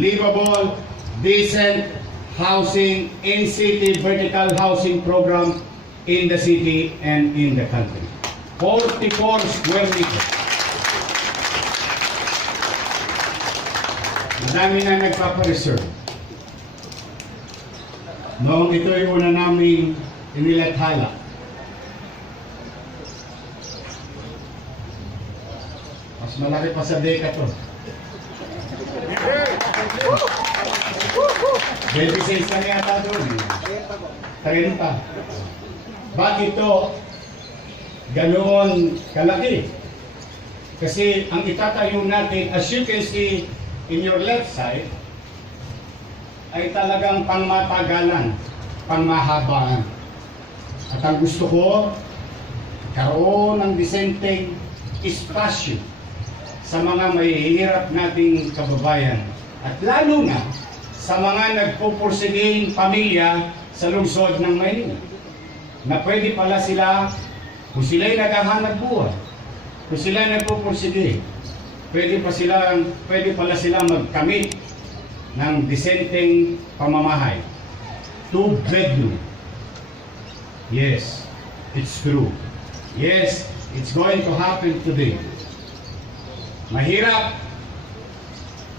livable, decent housing in city vertical housing program in the city and in the country. 44 square meters. Madami na nagpapareserve. Noong ito'y una namin inilathala, mas malaki pa sa deka to. 26 na yata doon. 30. Bakit ito ganoon kalaki? Kasi ang itatayo natin, as you can see in your left side, ay talagang pangmatagalan, pangmahabaan. At ang gusto ko, karoon ng disenteng espasyo sa mga mahihirap nating kababayan. At lalo na sa mga nagpupursiging pamilya sa lungsod ng Maynila. Na pwede pala sila, kung sila'y naghahanap buhay, kung sila'y nagpupursige, pwede pala sila magkamit ng disenteng pamamahay. 2 bedroom. Yes, it's true. Yes, it's going to happen today. Mahirap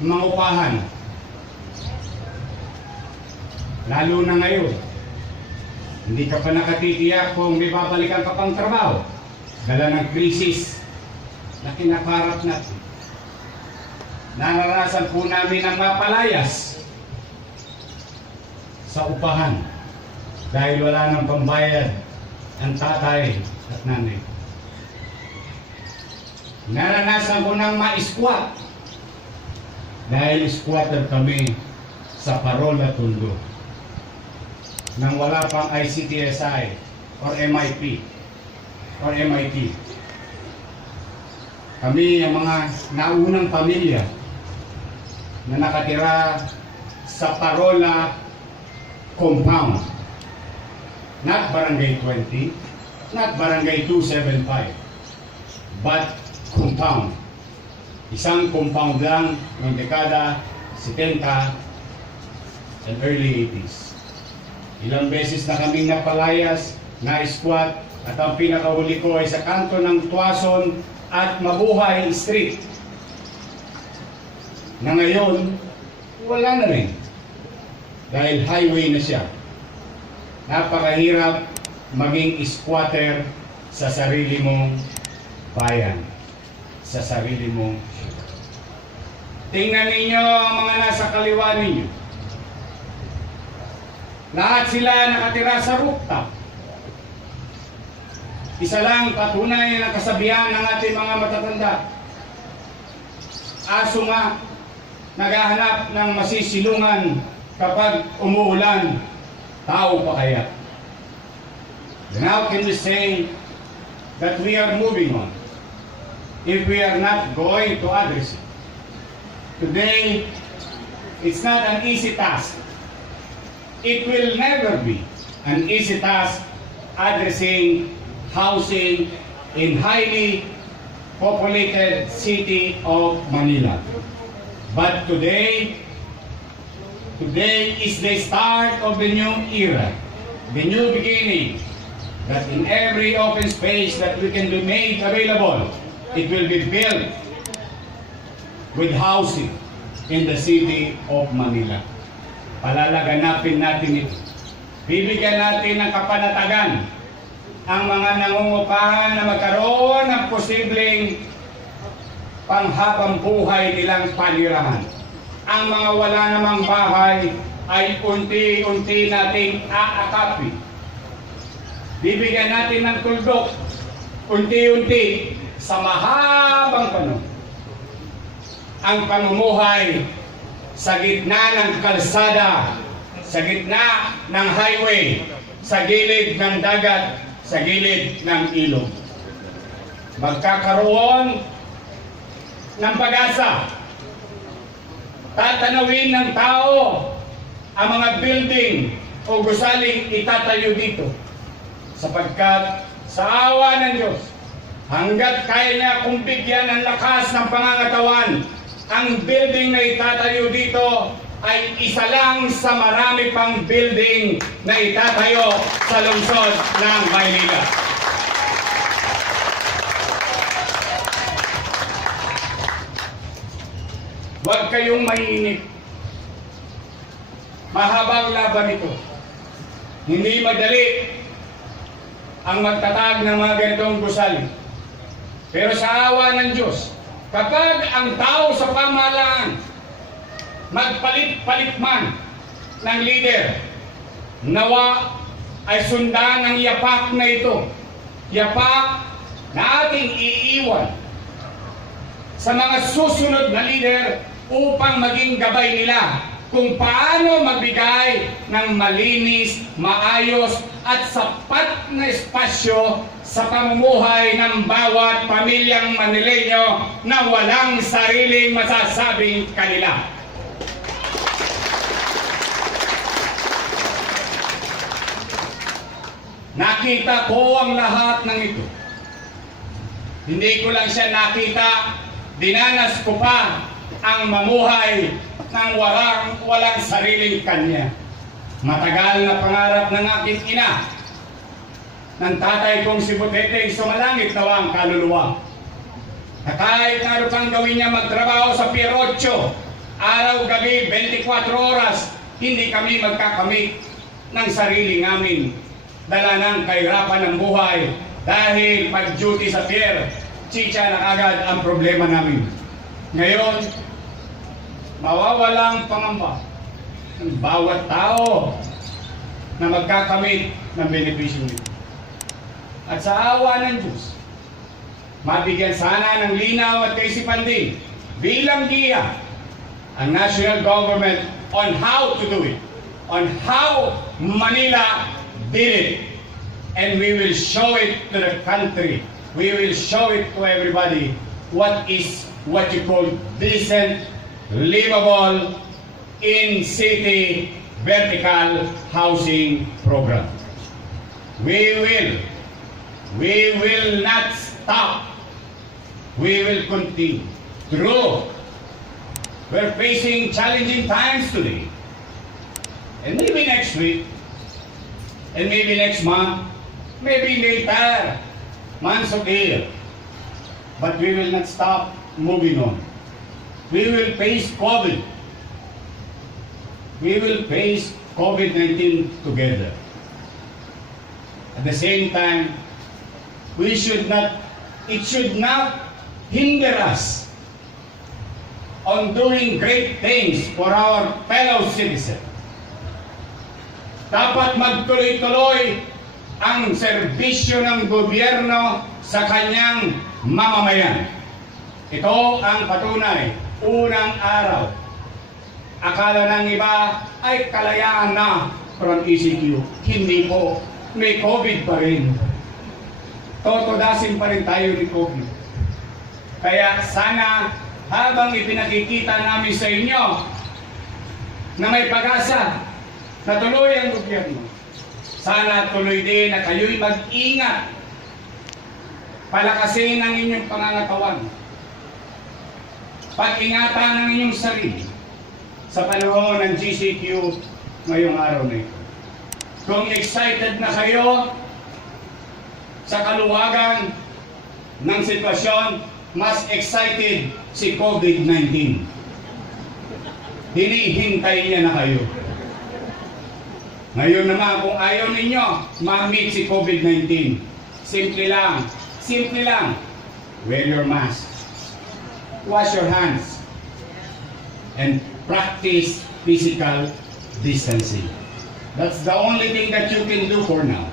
mga upahan. Lalo na ngayon. Hindi ka pa nakatitiyak kung may babalikan ka pang trabaho. Dala ng krisis na kinakarap natin. Naranasan po namin ang mapalayas sa upahan dahil wala nang pambayad ang tatay at nanay. Naranasan ko nang ma-squat dahil squatter kami sa Parol at Tondo nang wala pang ICTSI or MIT. Kami ang mga naunang pamilya na nakatira sa Parola compound. Not Barangay 20, not Barangay 275, but compound. Isang compound lang ng dekada 70 and early 80s. Ilang beses na kaming napalayas, na-squat, at ang pinakahuli ko ay sa kanto ng Tuason at Mabuhay Street. Na ngayon, wala na rin. Dahil highway na siya. Napakahirap maging squatter sa sarili mong bayan. Sa sarili mong syudad. Tingnan ninyo ang mga nasa kaliwa ninyo. Lahat sila nakatira sa rooftop. Isa lang patunay ng kasabihan ng ating mga matatanda. Aso nga, naghahanap ng masisilungan kapag umuulan, tao pa kaya? Then how can we say that we are moving on if we are not going to address it? Today, it's not an easy task. It will never be an easy task addressing housing in highly populated city of Manila. But today is the start of the new era, the new beginning, that in every open space that we can be made available, it will be built with housing in the city of Manila. Palalaganapin natin ito. Bibigyan natin ng kapanatagan ang mga nangungupahan na magkaroon ng posibleng panghabang buhay nilang panirahan. Ang mga wala namang bahay ay unti-unti nating aakapin. Bibigyan natin ng tuldok unti-unti sa mahabang panahon. Ang pamumuhay sa gitna ng kalsada, sa gitna ng highway, sa gilid ng dagat, sa gilid ng ilog. Magkakaroon ng pag-asa. Tatanawin ng tao ang mga building o gusaling itatayo dito. Sapagkat sa awa ng Diyos, hanggat kaya niya kung bigyan ng lakas ng pangangatawan ang building na itatayo dito ay isa lang sa marami pang building na itatayo sa lungsod ng Maynila. Huwag kayong mainip. Mahabang laban ito. Hindi madali ang magtatag ng mga ganitong gusali. Pero sa awa ng Diyos, kapag ang tao sa pamahalaan magpalit-palit man ng leader, nawa ay sundan ang yapak na ito. Yapak na ating iiwan sa mga susunod na leader upang maging gabay nila kung paano magbigay ng malinis, maayos at sapat na espasyo sa pamumuhay ng bawat pamilyang Manileño na walang sariling masasabing kanila. Nakita ko ang lahat ng ito. Hindi ko lang siya nakita, dinanas ko pa ang mamuhay ng walang sariling kanya. Matagal na pangarap ng aking ina, ng tatay kong si Butete, sumalangit nawa ang kaluluwa. Na kahit na ano pang gawin niya magtrabaho sa Pier 8, araw-gabi, 24 oras, hindi kami magkakamit ng sarili namin. Dala ng kahirapan ng buhay dahil pag-duty sa pier, chicha na agad ang problema namin. Ngayon, mawawalang pangamba ng bawat tao na magkakamit ng benepisyo nito. At sa awa ng Diyos, mabigyan sana ng linaw at kaisipan din bilang giya ang national government on how to do it, on how Manila did it, and we will show it to the country. We will show it to everybody what you call decent, livable, in-city vertical housing program. We will not stop. We will continue. True, we're facing challenging times today, and maybe next week, and maybe next month, maybe later, months of the year. But we will not stop moving on. We will face COVID. We will face COVID-19 together. At the same time, it should not hinder us on doing great things for our fellow citizens. Dapat magtuloy-tuloy ang serbisyo ng gobyerno sa kanyang mamamayan. Ito ang patunay. Unang araw, akala ng iba ay kalayaan na from ECQ. Hindi po. May COVID pa rin. Totodasin pa rin tayo ni COVID. Kaya sana habang ipinakikita namin sa inyo na may pag-asa, na tuloy ang gobyerno, sana tuloy din na kayo'y mag-ingat. Palakasin ang inyong pangangatawan. Pag-ingatan ang inyong sarili sa panahon ng GCQ ngayong araw na ito. Kung excited na kayo sa kaluwagan ng sitwasyon, mas excited si COVID-19. Hinihintay niya na kayo. Ngayon naman, kung ayaw ninyo ma-meet si COVID-19, simple lang, wear your mask, wash your hands, and practice physical distancing. That's the only thing that you can do for now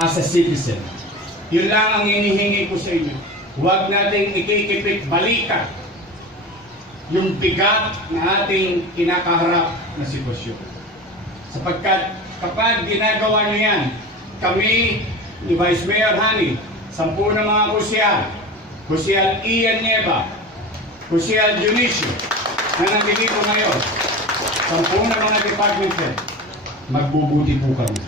as a citizen. Yun lang ang hinihingi ko sa inyo. Huwag nating ikikipit balikan yung bigat na ating kinakaharap na sitwasyon. Sapagkat kapag ginagawa niyo yan, kami ni Vice Mayor Hani, 10 na mga Kusyal Ian Nieva, Kusyal Dionisio, na nandito ngayon, 10 na mga department head, magbubuti po kami.